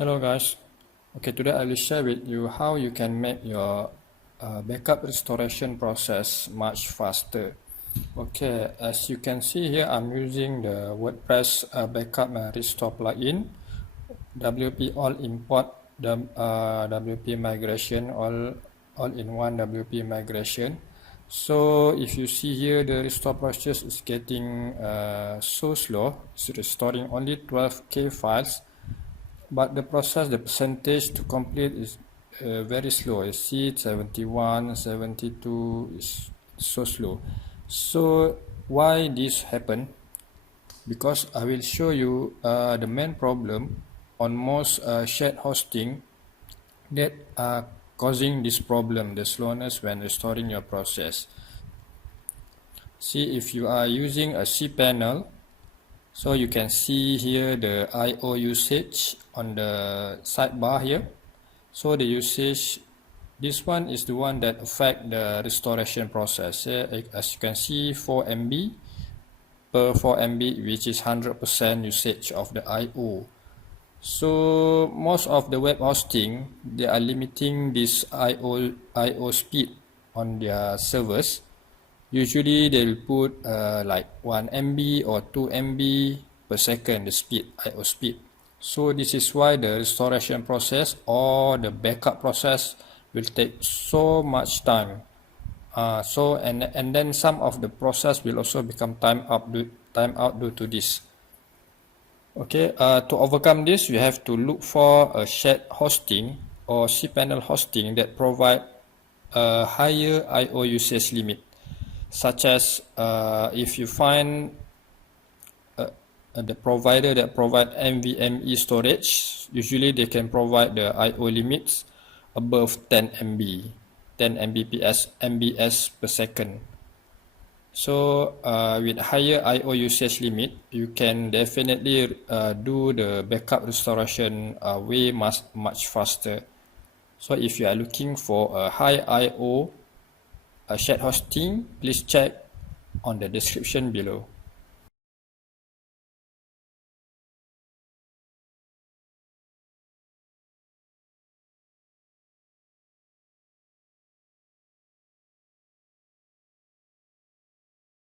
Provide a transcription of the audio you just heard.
Hello guys. Okay, today I will share with you how you can make your backup restoration process much faster. Okay, as you can see here, I'm using the WordPress backup restore plugin, WP all import, the WP migration, all in one WP migration. So if you see here, the restore process is getting so slow. It's restoring only 12K files. But the process, the percentage to complete is very slow. You see 71, 72 is so slow. So why this happen? Because I will show you the main problem on most shared hosting that are causing this problem, the slowness when restoring your process. See, if you are using a cPanel, so you can see here the I/O usage on the sidebar here. So the usage, this one is the one that affect the restoration process. As you can see, 4 MB per 4 MB, which is 100% usage of the I/O. So most of the web hosting, they are limiting this I/O speed on their servers. Usually they'll put like 1 MB or 2 MB per second, the speed, I/O speed. So this is why the restoration process or the backup process will take so much time. And then some of the process will also become time out due to this. Okay, to overcome this, we have to look for a shared hosting or cPanel hosting that provide a higher I/O usage limit. Such as if you find the provider that provide NVMe storage, usually they can provide the I/O limits above 10 MB, 10 MBs per second. So with higher I/O usage limit, you can definitely do the backup restoration way much faster. So if you are looking for a high I/O shared hosting, please check on the description below.